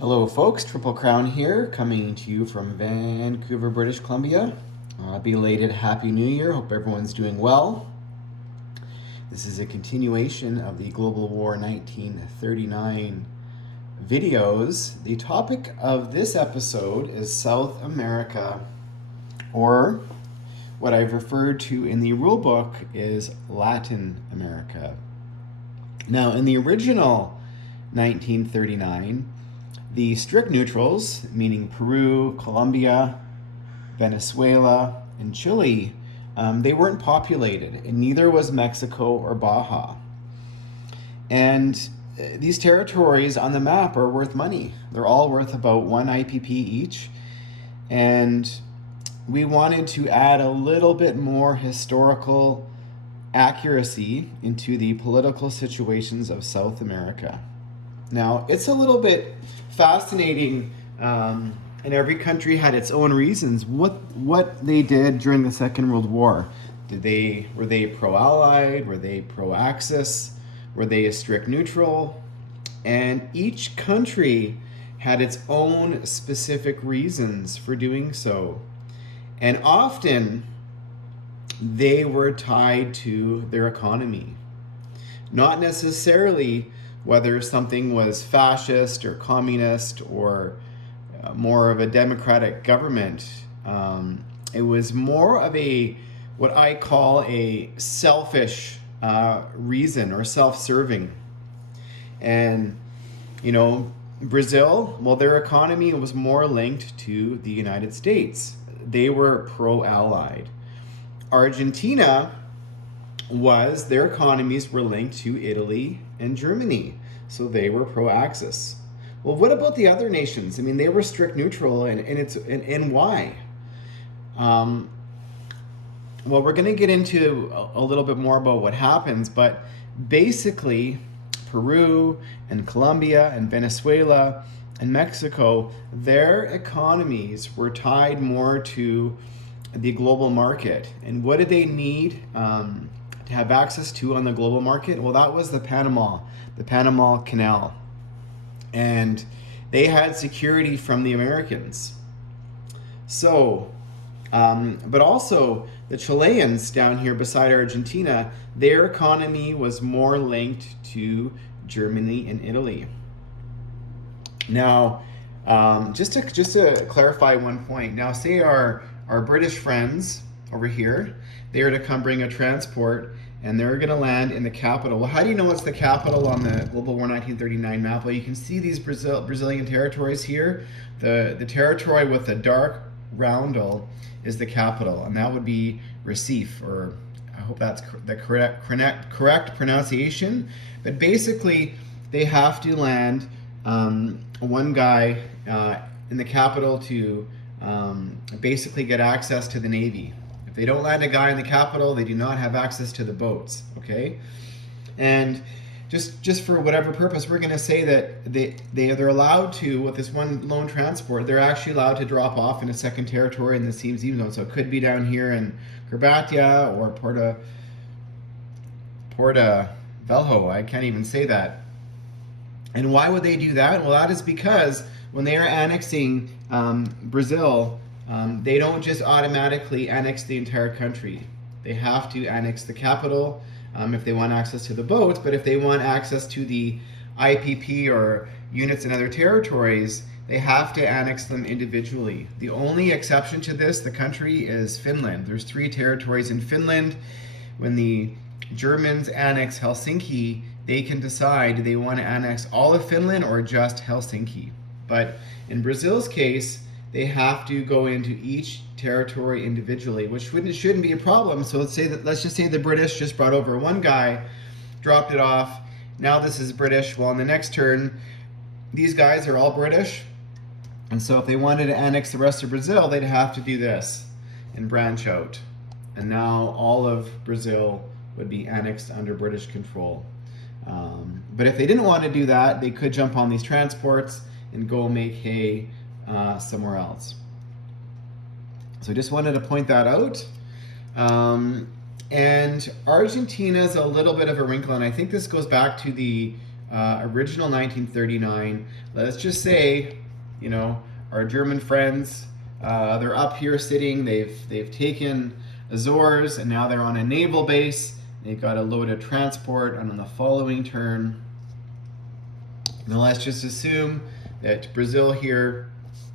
Hello folks, Triple Crown here, coming to you from Vancouver, British Columbia. Belated Happy New Year, hope everyone's doing well. This is a continuation of the Global War 1939 videos. The topic of this episode is South America, or what I've referred to in the rule book is Latin America. Now, in the original 1939, the strict neutrals, meaning Peru, Colombia, Venezuela, and Chile, they weren't populated, and neither was Mexico or Baja. And these territories on the map are worth money. They're all worth about 1 IPP each. And we wanted to add a little bit more historical accuracy into the political situations of South America. Now, it's a little bit fascinating, and every country had its own reasons what they did during the Second World War. Were they pro-Allied? Were they pro-Axis? Were they a strict neutral? And each country had its own specific reasons for doing so. And often they were tied to their economy. Not necessarily whether something was fascist or communist or more of a democratic government. It was more of what I call a selfish reason, or self-serving. And, Brazil, well, their economy was more linked to the United States. They were pro-Allied. Argentina their economies were linked to Italy and Germany, so they were pro-Axis. Well, what about the other nations? I mean, they were strict neutral, and why? Well, we're going to get into a little bit more about what happens, but basically, Peru and Colombia and Venezuela and Mexico, their economies were tied more to the global market. And what did they need to have access to on the global market? Well, that was the Panama Canal. And they had security from the Americans. So, but also the Chileans down here beside Argentina, their economy was more linked to Germany and Italy. Now, just to clarify one point. Now, say our British friends over here, they are to come bring a transport, and they're going to land in the capital. Well, how do you know it's the capital on the Global War 1939 map? Well, you can see these Brazilian territories here. The territory with the dark roundel is the capital, and that would be Recife, or I hope that's the correct pronunciation. But basically, they have to land one guy in the capital to basically get access to the Navy. If they don't land a guy in the capital, they do not have access to the boats, okay? And just for whatever purpose, we're going to say that they're allowed to, with this one lone transport, they're actually allowed to drop off in a second territory in the Siems zone. So it could be down here in Carbatia or Porta Velho. I can't even say that. And why would they do that? Well, that is because when they are annexing Brazil, they don't just automatically annex the entire country. They have to annex the capital if they want access to the boats, but if they want access to the IPP or units in other territories, they have to annex them individually. The only exception to this, the country, is Finland. There's 3 territories in Finland. When the Germans annex Helsinki, they can decide, do they want to annex all of Finland or just Helsinki? But in Brazil's case, they have to go into each territory individually, which shouldn't be a problem. So let's just say the British just brought over one guy, dropped it off. Now this is British. Well, in the next turn, these guys are all British. And so if they wanted to annex the rest of Brazil, they'd have to do this and branch out. And now all of Brazil would be annexed under British control. But if they didn't want to do that, they could jump on these transports and go make hay somewhere else. So I just wanted to point that out. And Argentina is a little bit of a wrinkle, and I think this goes back to the original 1939. Let's just say, our German friends, they're up here sitting. They've taken Azores, and now they're on a naval base. They've got a load of transport, and on the following turn, now let's just assume that Brazil here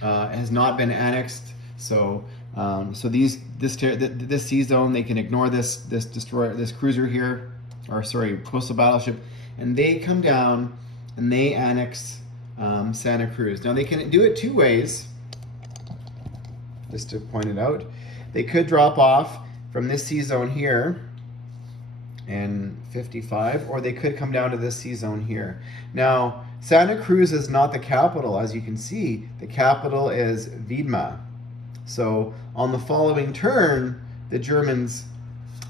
has not been annexed. So this sea zone, they can ignore this cruiser here, or sorry, coastal battleship, and they come down and they annex Santa Cruz. Now they can do it two ways. Just to point it out, they could drop off from this sea zone here in 55, or they could come down to this sea zone here. Now, Santa Cruz is not the capital, as you can see. The capital is Wiedma. So on the following turn, the Germans,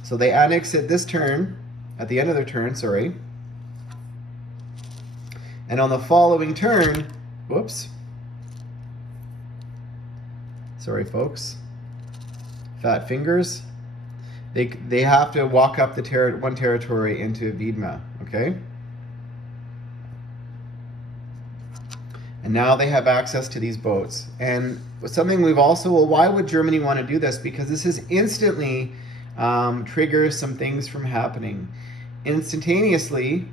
so they annex it this turn, at the end of their turn, sorry. And on the following turn, whoops. Sorry, folks. Fat fingers. They have to walk up the one territory into Wiedma, okay? And now they have access to these boats. And something we've also, well, why would Germany want to do this? Because this is instantly triggers some things from happening. Instantaneously,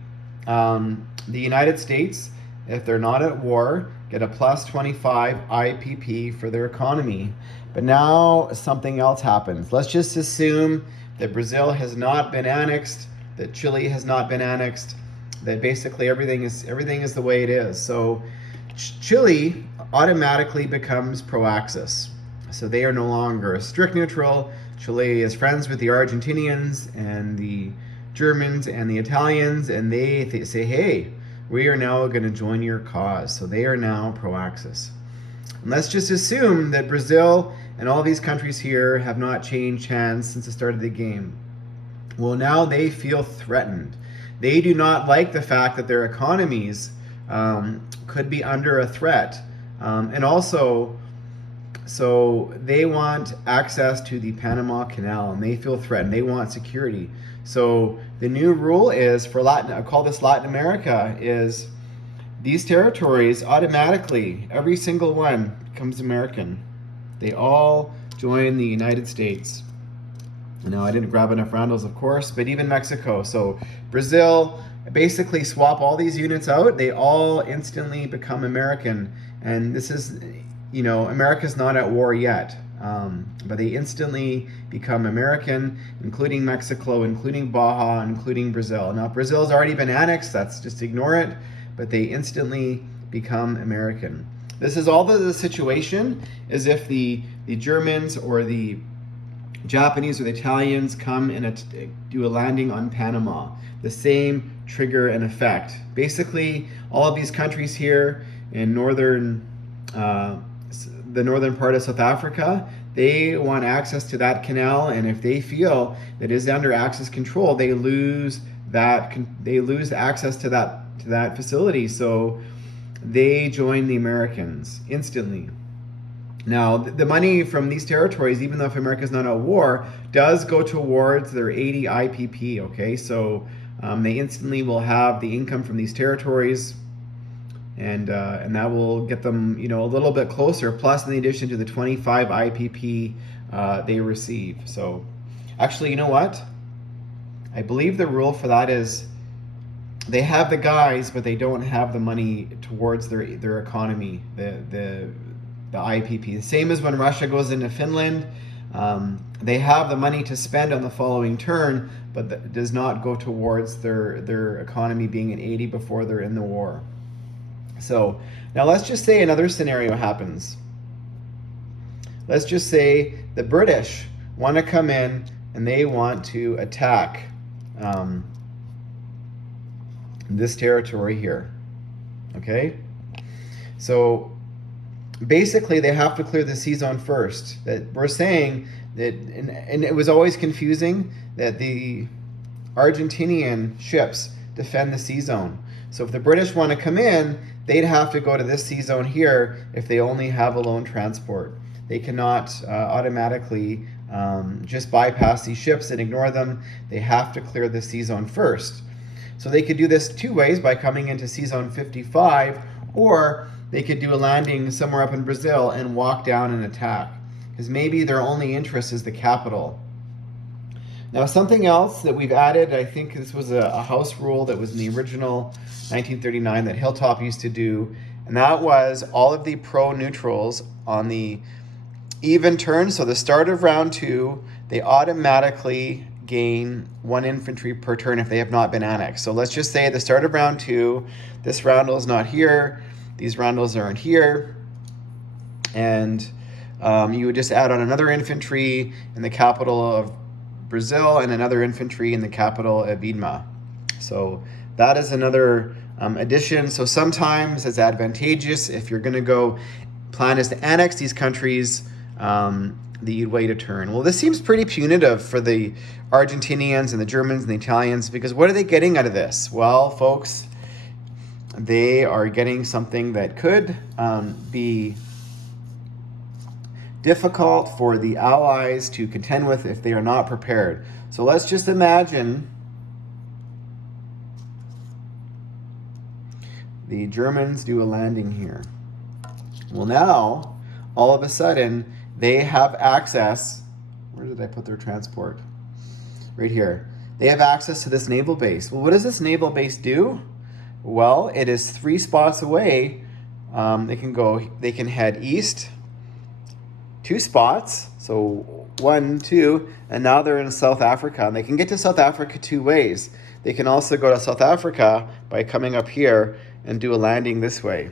the United States, if they're not at war, get a plus 25 IPP for their economy. But now something else happens. Let's just assume that Brazil has not been annexed, that Chile has not been annexed, that basically everything is the way it is. So Chile automatically becomes pro-Axis. So they are no longer a strict neutral. Chile is friends with the Argentinians and the Germans and the Italians, and they say, hey, we are now going to join your cause. So they are now pro-Axis. And let's just assume that Brazil and all these countries here have not changed hands since the start of the game. Well, now they feel threatened. They do not like the fact that their economies could be under a threat. And also, so they want access to the Panama Canal, and they feel threatened. They want security. So the new rule is for I call this Latin America, is these territories automatically, every single one becomes American. They all join the United States. Now, I didn't grab enough roundels, of course, but even Mexico. So Brazil, basically swap all these units out. They all instantly become American. And this is, America's not at war yet. But they instantly become American, including Mexico, including Baja, including Brazil. Now, Brazil's already been annexed. That's just ignore it. But they instantly become American. This is all the situation is if the Germans or the Japanese or the Italians come and do a landing on Panama. The same trigger and effect. Basically, all of these countries here in the northern part of South Africa, they want access to that canal, and if they feel that it is under Axis control, they lose access to that facility. So they join the Americans instantly. Now, the money from these territories, even though if America's not at war, does go towards their 80 IPP, okay? So they instantly will have the income from these territories, and that will get them, a little bit closer, plus in addition to the 25 IPP they receive. So actually, you know what? I believe the rule for that is they have the guys, but they don't have the money towards their economy, the IPP. The same as when Russia goes into Finland. They have the money to spend on the following turn, but that does not go towards their economy being at 80 before they're in the war. So now let's just say another scenario happens. Let's just say the British want to come in and they want to attack this territory here. Okay? So basically they have to clear the sea zone first. That we're saying that, and it was always confusing that the Argentinian ships defend the sea zone. So if the British want to come in, they'd have to go to this sea zone here if they only have a lone transport. They cannot automatically just bypass these ships and ignore them. They have to clear the sea zone first. So they could do this two ways, by coming into C-Zone 55, or they could do a landing somewhere up in Brazil and walk down and attack, because maybe their only interest is the capital. Now, something else that we've added, I think this was a house rule that was in the original 1939 that Hilltop used to do, and that was all of the pro-neutrals on the even turn, so the start of round 2, they automatically gain 1 infantry per turn if they have not been annexed. So let's just say at the start of round 2, this roundel is not here, these roundels aren't here, and you would just add on another infantry in the capital of Brazil and another infantry in the capital of Idma. So that is another addition. So sometimes it's advantageous if you're going to go, plan is to annex these countries, that you'd wait a turn. Well, this seems pretty punitive for the Argentinians and the Germans and the Italians, because what are they getting out of this? Well, folks, they are getting something that could be difficult for the Allies to contend with if they are not prepared. So let's just imagine the Germans do a landing here. Well, now, all of a sudden, they have access. Where did I put their transport? Right here. They have access to this naval base. Well, what does this naval base do? Well, it is 3 spots away. They can head east 2 spots, so 1, 2, and now they're in South Africa. And they can get to South Africa 2 ways. They can also go to South Africa by coming up here and do a landing this way.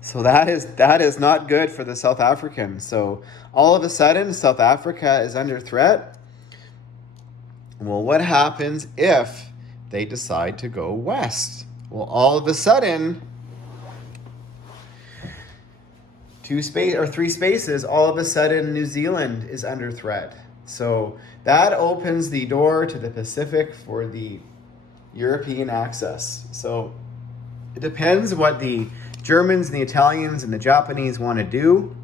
So that is not good for the South Africans. So all of a sudden, South Africa is under threat. Well, what happens if they decide to go west? Well, all of a sudden, 3 spaces, all of a sudden New Zealand is under threat. So that opens the door to the Pacific for the European access. So it depends what the Germans and the Italians and the Japanese want to do,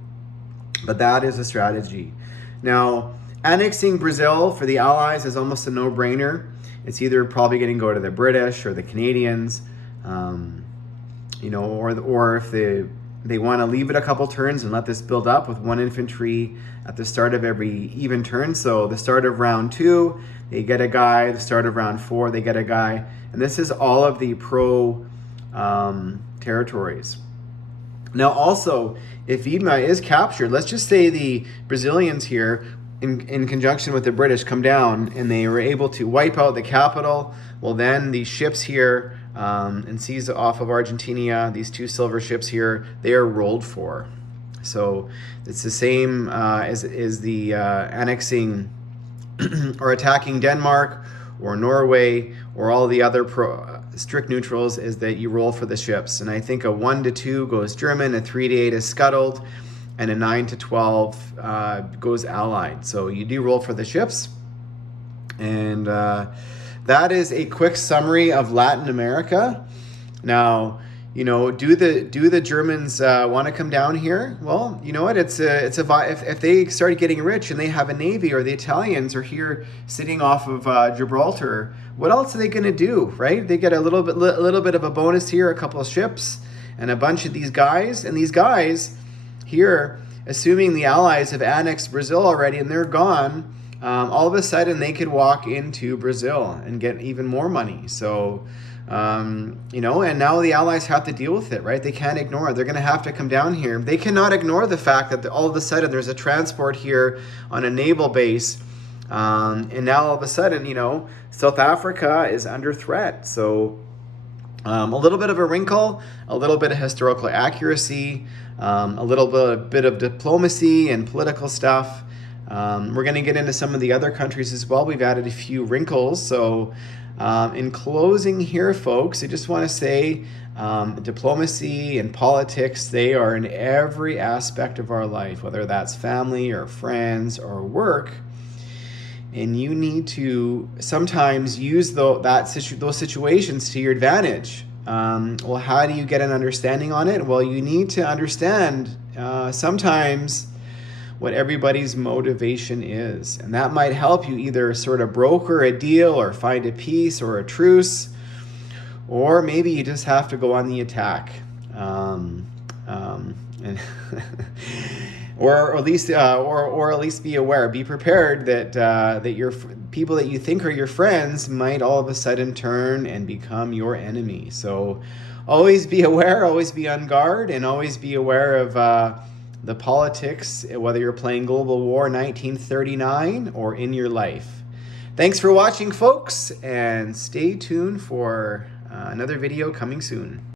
but that is a strategy. Now, annexing Brazil for the Allies is almost a no-brainer. It's either probably going to go to the British or the Canadians, or if they want to leave it a couple turns and let this build up with 1 infantry at the start of every even turn. So the start of round 2, they get a guy. The start of round 4, they get a guy. And this is all of the pro territories. Now also, if Idma is captured, let's just say the Brazilians here, in conjunction with the British, come down and they were able to wipe out the capital. Well, then these ships here, and seize off of Argentina, these 2 silver ships here, they are rolled for. So it's the same as the annexing or attacking Denmark or Norway or all the other strict neutrals, is that you roll for the ships. And I think a 1 to 2 goes German, a 3 to 8 is scuttled, and a 9 to 12 goes Allied. So you do roll for the ships. And that is a quick summary of Latin America. Now, do the Germans want to come down here? Well, you know what? If they started getting rich and they have a navy, or the Italians are here sitting off of Gibraltar, what else are they going to do, right? They get a little bit of a bonus here, a couple of ships, and a bunch of these guys. And these guys here, assuming the Allies have annexed Brazil already and they're gone, all of a sudden they could walk into Brazil and get even more money. So, and now the Allies have to deal with it, right? They can't ignore it. They're going to have to come down here. They cannot ignore the fact that all of a sudden there's a transport here on a naval base. And now all of a sudden, South Africa is under threat. So a little bit of a wrinkle, a little bit of historical accuracy, a little bit of diplomacy and political stuff. We're going to get into some of the other countries as well. We've added a few wrinkles. So in closing here, folks, I just want to say diplomacy and politics, they are in every aspect of our life, whether that's family or friends or work. And you need to sometimes use those situations to your advantage. Well, how do you get an understanding on it? Well, you need to understand sometimes what everybody's motivation is. And that might help you either sort of broker a deal or find a peace or a truce, or maybe you just have to go on the attack. And or at least be aware, be prepared that that your people that you think are your friends might all of a sudden turn and become your enemy. So always be aware, always be on guard, and always be aware of the politics, whether you're playing Global War 1939 or in your life. Thanks for watching, folks, and stay tuned for another video coming soon.